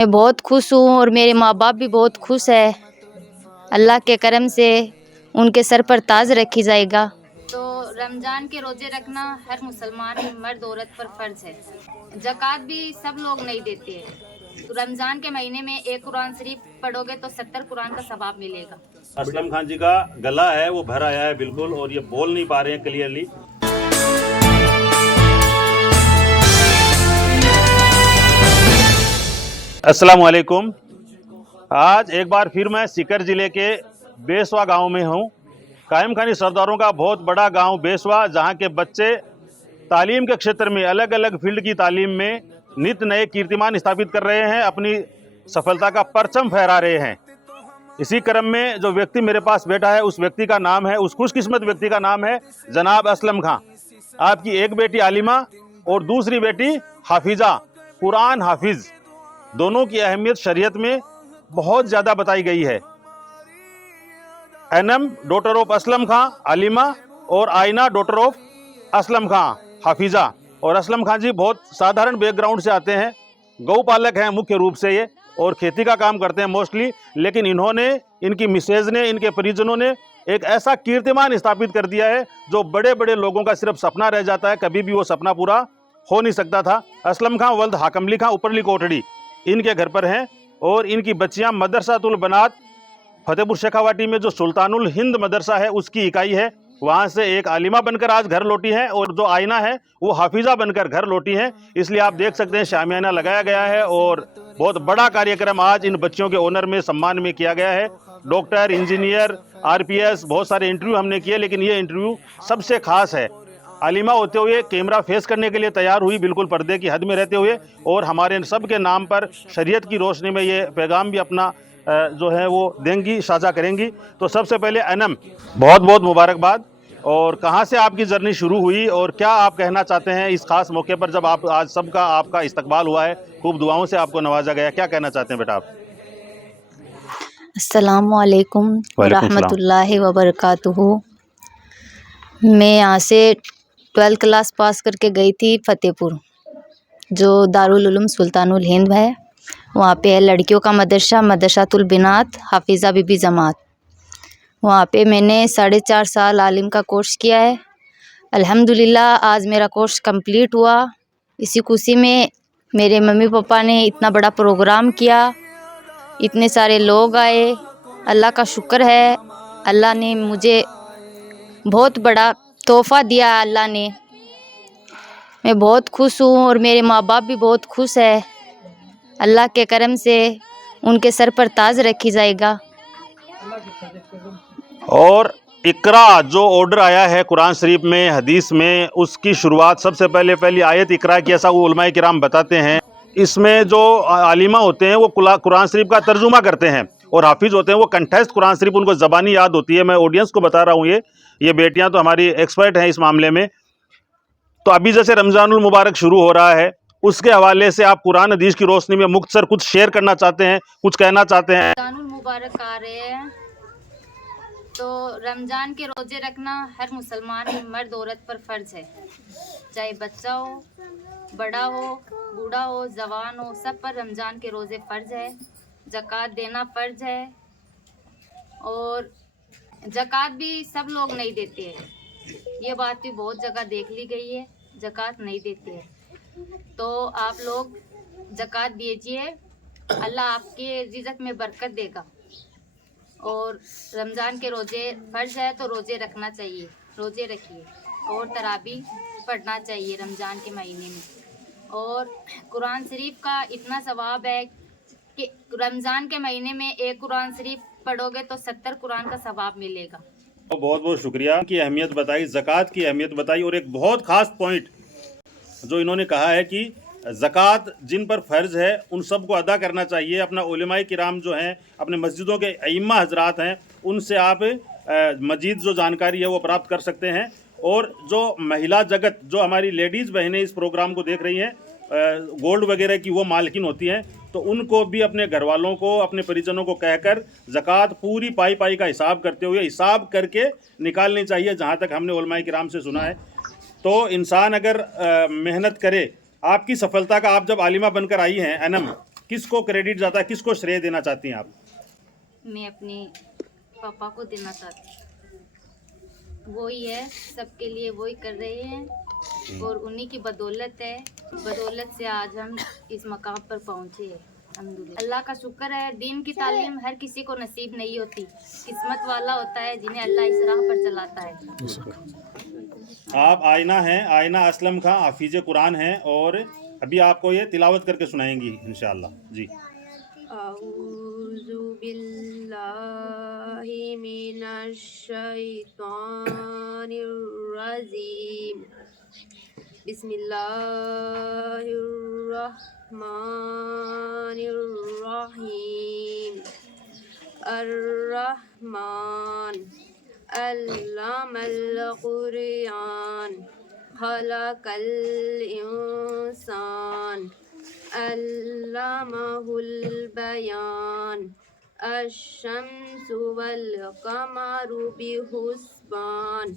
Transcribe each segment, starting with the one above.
मैं बहुत खुश हूँ और मेरे माँ बाप भी बहुत खुश है। अल्लाह के करम से उनके सर पर ताज रखी जाएगा। तो रमज़ान के रोज़े रखना हर मुसलमान मर्द औरत पर फ़र्ज़ है। ज़कात भी सब लोग नहीं देते हैं। तो रमज़ान के महीने में एक कुरान शरीफ पढ़ोगे तो 70 कुरान का सवाब मिलेगा। असलम खान जी का गला है वो भर आया है बिल्कुल, और ये बोल नहीं पा रहे हैं क्लियरली। अस्सलाम वालेकुम। आज एक बार फिर मैं सीकर ज़िले के बेसवा गांव में हूं। कायम खानी सरदारों का बहुत बड़ा गांव बेसवा, जहां के बच्चे तालीम के क्षेत्र में अलग अलग फील्ड की तालीम में नित नए कीर्तिमान स्थापित कर रहे हैं, अपनी सफलता का परचम फहरा रहे हैं। इसी क्रम में जो व्यक्ति मेरे पास बैठा है, उस व्यक्ति का नाम है, उस खुशकिस्मत व्यक्ति का नाम है जनाब असलम खां। आपकी एक बेटी आलिमा और दूसरी बेटी हाफिजा, कुरान हाफिज। दोनों की अहमियत शरीयत में बहुत ज़्यादा बताई गई है। एनम डॉटर ऑफ असलम खां आलिमा, और आइना डॉटर ऑफ असलम खां हाफिजा। और असलम खां जी बहुत साधारण बैकग्राउंड से आते हैं, गौपालक हैं मुख्य रूप से ये, और खेती का काम करते हैं मोस्टली। लेकिन इन्होंने, इनकी मिसेज ने, इनके परिजनों ने एक ऐसा कीर्तिमान स्थापित कर दिया है जो बड़े बड़े लोगों का सिर्फ सपना रह जाता है, कभी भी वो सपना पूरा हो नहीं सकता था। असलम खां वल्द हाकमली खां ऊपरली कोठड़ी इनके घर पर हैं, और इनकी बच्चियां मदरसातुल बनात फतेहपुर शेखावाटी में जो सुल्तानुल हिंद मदरसा है उसकी इकाई है, वहाँ से एक आलिमा बनकर आज घर लौटी हैं, और जो आइना है वो हाफिजा बनकर घर लौटी हैं। इसलिए आप देख सकते हैं शामियाना लगाया गया है, और बहुत बड़ा कार्यक्रम आज इन बच्चियों के ऑनर में, सम्मान में किया गया है। डॉक्टर, इंजीनियर, आरपीएस, बहुत सारे इंटरव्यू हमने किए, लेकिन ये इंटरव्यू सबसे खास है। आलिमा होते हुए कैमरा फेस करने के लिए तैयार हुई, बिल्कुल पर्दे की हद में रहते हुए, और हमारे सब के नाम पर शरीयत की रोशनी में ये पैगाम भी अपना जो है वो देंगी, साझा करेंगी। तो सबसे पहले एनम, बहुत बहुत मुबारकबाद। और कहाँ से आपकी जर्नी शुरू हुई और क्या आप कहना चाहते हैं इस खास मौके पर, जब आप आज सबका आपका इस्तकबाल हुआ है, खूब दुआओं से आपको नवाजा गया, क्या कहना चाहते हैं बेटा आप? अस्सलामुअलैकुम रहमतुल्लाहि व बरकातुहू। मैं यहाँ से 12th क्लास पास करके गई थी फतेहपुर, जो दारुल उलूम सुल्तानुल हिंद है। वहाँ पे है लड़कियों का मदरसा, मदरसातुल बिनात हाफिज़ा बीबी जमात। वहाँ पे मैंने 4.5 साल आलिम का कोर्स किया है। अल्हम्दुलिल्लाह आज मेरा कोर्स कंप्लीट हुआ। इसी खुशी में मेरे मम्मी पापा ने इतना बड़ा प्रोग्राम किया, इतने सारे लोग आए। अल्लाह का शुक्र है, अल्लाह ने मुझे बहुत बड़ा तोहफ़ा दिया। अल्लाह ने, मैं बहुत खुश हूँ और मेरे माँ बाप भी बहुत खुश है। अल्लाह के करम से उनके सर पर ताज रखी जाएगा। और इकरा जो ऑर्डर आया है कुरान शरीफ में, हदीस में, उसकी शुरुआत सबसे पहली आयत इकरा की, ऐसा वो उलमाए किराम बताते हैं। इसमें जो आलिमा होते हैं वो कुरान शरीफ का तर्जुमा करते हैं, और हाफिज होते हैं वो कंठस्थ कुरान शरीफ उनको ज़बानी याद होती है। मैं ऑडियंस को बता रहा हूँ, ये बेटियां तो हमारी एक्सपर्ट हैं इस मामले में। तो अभी जैसे रमज़ानुल मुबारक शुरू हो रहा है, उसके हवाले से आप कुरान हदीस की रोशनी में मुख्तसर कुछ शेयर करना चाहते हैं, कुछ कहना चाहते हैं? रमज़ानुल मुबारक आ रहे हैं, तो रमज़ान के रोज़े रखना हर मुसलमान मर्द औरत पर फ़र्ज़ है। चाहे बच्चा हो, बड़ा हो, बूढ़ा हो, जवान हो, सब पर रमज़ान के रोज़े फ़र्ज़ है। ज़कात देना फ़र्ज़ है, और ज़कात भी सब लोग नहीं देते हैं। ये बात भी बहुत जगह देख ली गई है, ज़कात नहीं देते हैं। तो आप लोग ज़कात दीजिए, अल्लाह आपके रिज़्क़ में बरकत देगा। और रमज़ान के रोज़े फ़र्ज़ है तो रोज़े रखना चाहिए, रोज़े रखिए, और तरावी पढ़ना चाहिए रमज़ान के महीने में। और कुरान शरीफ का इतना सवाब है कि रमज़ान के महीने में एक कुरान शरीफ पढ़ोगे तो 70 कुरान का सवाब मिलेगा। बहुत बहुत शुक्रिया की अहमियत बताई, ज़कात की अहमियत बताई, और एक बहुत ख़ास पॉइंट जो इन्होंने कहा है कि ज़कात जिन पर फ़र्ज़ है उन सबको अदा करना चाहिए। अपना उलमाए किराम जो हैं, अपने मस्जिदों के अइम्मा हजरात हैं, उनसे आप मजीद जो जानकारी है वो प्राप्त कर सकते हैं। और जो महिला जगत, जो हमारी लेडीज़ बहनें इस प्रोग्राम को देख रही हैं, गोल्ड वगैरह की वो मालकिन होती हैं, तो उनको भी अपने घर वालों को, अपने परिजनों को कहकर ज़कात पूरी पाई का हिसाब करते हुए, हिसाब करके निकालनी चाहिए, जहाँ तक हमने उलमाए किराम से सुना है। तो इंसान अगर मेहनत करे, आपकी सफलता का, आप जब आलिमा बनकर आई हैं एनम, किसको क्रेडिट जाता है, किसको श्रेय देना चाहती हैं आप? मैं अपने पापा को देना चाहती हूँ। वो ही है, सबके लिए वो ही कर रहे हैं और उन्हीं की बदौलत है, बदौलत से आज हम इस मकाम पर पहुँचे हैं। अल्हम्दुलिल्लाह, अल्लाह का शुक्र है। दीन की तालीम हर किसी को नसीब नहीं होती, किस्मत वाला होता है जिन्हें अल्लाह इस राह पर चलाता है। आप आयना हैं, आयना असलम खां हाफिज कुरान हैं और अभी आपको ये तिलावत करके सुनाएंगी इंशाअल्लाह जी। अऊज़ु बिल्लाहि मिनश शैतानिर रजीम। बिस्मिल्लाहिर रहमानिर रहीम। अर्रहमान अल्लमल कुरआन खलकल इंसान अल्लमहुल बयान। अश-शम्सु वल क़मरु बिहुस्बान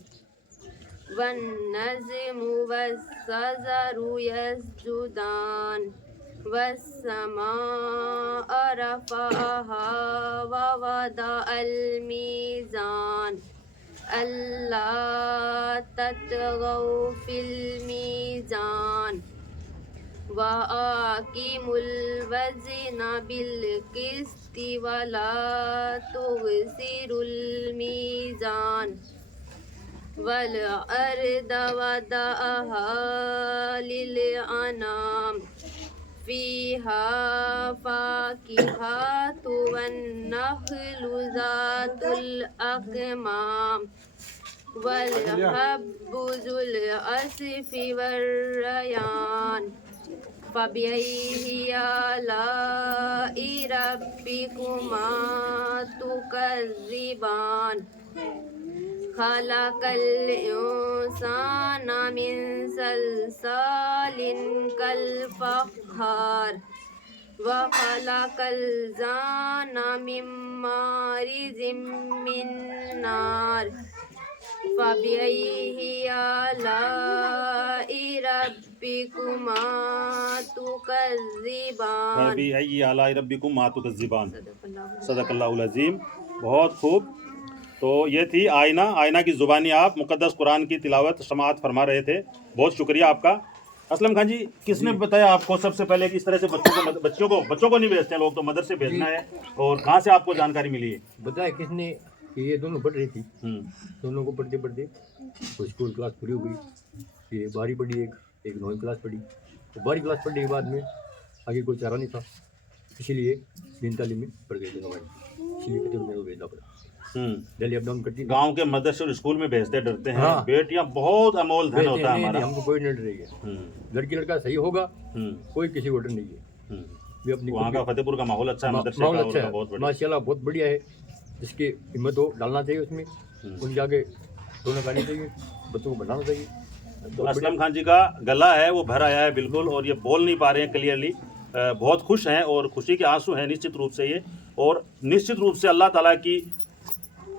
वन-नज़्मु वश-शजरु यसजुदान वस-समाअ रफ़अहा व वदअल मीज़ान अल्ला ततगौ फिल मीज़ान व आकिमुल वज़्न बिल क़िस्ति वला तुग़सिरुल मीज़ान वल अर्द वदअहा लिल अनाम फ़ीहा फ़ाकिहतु वन नख़्लु ज़ातुल अक़माम वल हब्बु ज़ुल अस्फ़ि वर रयान फ़बिअय्यि आलाइ रब्बिकुमा तुकज़्ज़िबान। खलक़ल इंसान मिन सलसालिन कल फ़ख़्ख़ार व खलक़ल ज़ान्ना मिन मारिज़िम मिन नार फ़बिअय्यि आलाइ रब्बिकुमा तुकज़्ज़िबान। फ़बिअय्यि आलाइ रब्बिकुमा तुकज़्ज़िबान। सदक़ल्लाहुल अज़ीम। बहुत खूब। तो ये थी आयना, आयना की ज़ुबानी आप मुक़द्दस कुरान की तिलावत समाअत फरमा रहे थे। बहुत शुक्रिया आपका। असलम खान जी, किसने बताया आपको सबसे पहले कि इस तरह से बच्चों को नहीं भेजते लोग, तो मदरसे भेजना है, और कहाँ से आपको जानकारी मिली है? बताया किसने कि ये दोनों पढ़ रही थी। दोनों को पढ़ते पढ़ते तो स्कूल क्लास पूरी हो गई। ये 12वीं पढ़ी, एक 9वीं क्लास पढ़ी। तो 12वीं क्लास पढ़ने के बाद में आगे कोई चारा नहीं था, इसीलिए दीन तालीम में पढ़ गए दोनों भाई। इसीलिए कहते मेरे को भेजना पड़ा। दिल्ली अप डाउन करती। गांव के मदरसे और स्कूल में भेजते डरते हैं। हाँ। बेटियां बहुत अमोल धन होता है हमारा। हमको कोई नहीं डरेगा। लड़की लड़का सही होगा, कोई किसी को डर नहीं है। अपनी वहाँ का फतेहपुर का माहौल अच्छा है, मदरसे माहौल का अच्छा है माशाल्लाह बहुत बढ़िया है। जिसकी हिम्मत हो डालना चाहिए उसमें, उनके आगे रौनक आनी चाहिए, बच्चों को बढ़ाना चाहिए। तो असलम खान जी का गला है वो भर आया है बिल्कुल, और ये बोल नहीं पा रहे हैं क्लियरली। बहुत खुश हैं और खुशी के आंसू हैं निश्चित रूप से ये। और निश्चित रूप से अल्लाह ताला की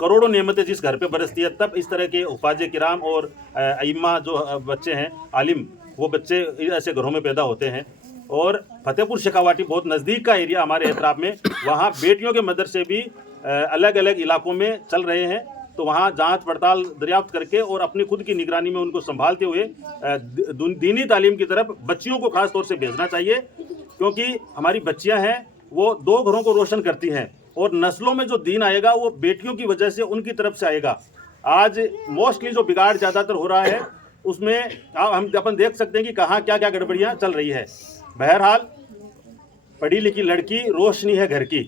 करोड़ों नेमतें जिस घर पे बरसती है, तब इस तरह के हुफ़ाज़े किराम और अइम्मा जो बच्चे हैं आलिम, वो बच्चे ऐसे घरों में पैदा होते हैं। और फतेहपुर शेखावाटी बहुत नज़दीक का एरिया हमारे एतराफ़ में, वहाँ बेटियों के मदरसे भी अलग अलग इलाकों में चल रहे हैं। तो वहाँ जांच पड़ताल दरियाफ्त करके और अपनी खुद की निगरानी में उनको संभालते हुए दीनी तालीम की तरफ बच्चियों को ख़ास तौर से भेजना चाहिए, क्योंकि हमारी बच्चियाँ हैं वो 2 घरों को रोशन करती हैं, और नस्लों में जो दीन आएगा वो बेटियों की वजह से उनकी तरफ से आएगा। आज मोस्टली जो बिगाड़ ज़्यादातर हो रहा है उसमें हम अपन देख सकते हैं कि कहाँ क्या क्या गड़बड़ियाँ चल रही है। बहरहाल पढ़ी लिखी लड़की रोशनी है घर की,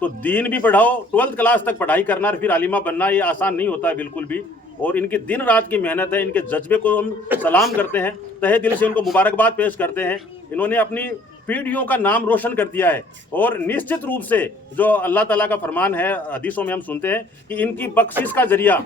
तो दीन भी पढ़ाओ। 12th क्लास तक पढ़ाई करना और फिर आलिमा बनना ये आसान नहीं होता है बिल्कुल भी, और इनकी दिन रात की मेहनत है। इनके जज्बे को हम सलाम करते हैं, तहे दिल से उनको मुबारकबाद पेश करते हैं। इन्होंने अपनी पीढ़ियों का नाम रोशन कर दिया है, और निश्चित रूप से जो अल्लाह ताला का फरमान है, हदीसों में हम सुनते हैं कि इनकी बख्शिश का जरिया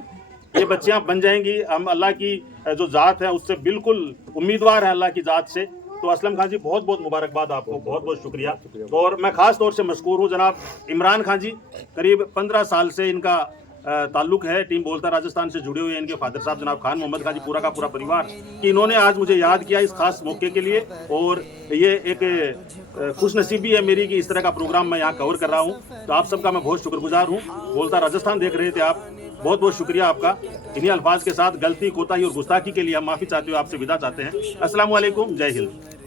ये बच्चियां बन जाएंगी। हम अल्लाह की जो ज़ात है उससे बिल्कुल उम्मीदवार हैं, अल्लाह की ज़ात से। तो असलम खान जी बहुत बहुत मुबारकबाद आपको, बहुत बहुत शुक्रिया। और मैं ख़ास तौर से मशकूर हूँ जनाब इमरान खान जी, करीब 15 साल से इनका ताल्लुक है, टीम बोलता राजस्थान से जुड़े हुए हैं इनके फादर साहब जनाब खान मोहम्मद खान जी, पूरा का पूरा परिवार, कि इन्होंने आज मुझे याद किया इस खास मौके के लिए। और ये एक खुशनसीबी है मेरी कि इस तरह का प्रोग्राम मैं यहाँ कवर कर रहा हूँ। तो आप सबका मैं बहुत शुक्रगुजार हूँ। बोलता राजस्थान देख रहे थे आप, बहुत बहुत शुक्रिया आपका। इन्हीं अल्फाज के साथ गलती, कोताही और गुस्ताखी के लिए हम माफ़ी चाहते हुए आपसे विदा चाहते हैं। अस्सलाम वालेकुम, जय हिंद।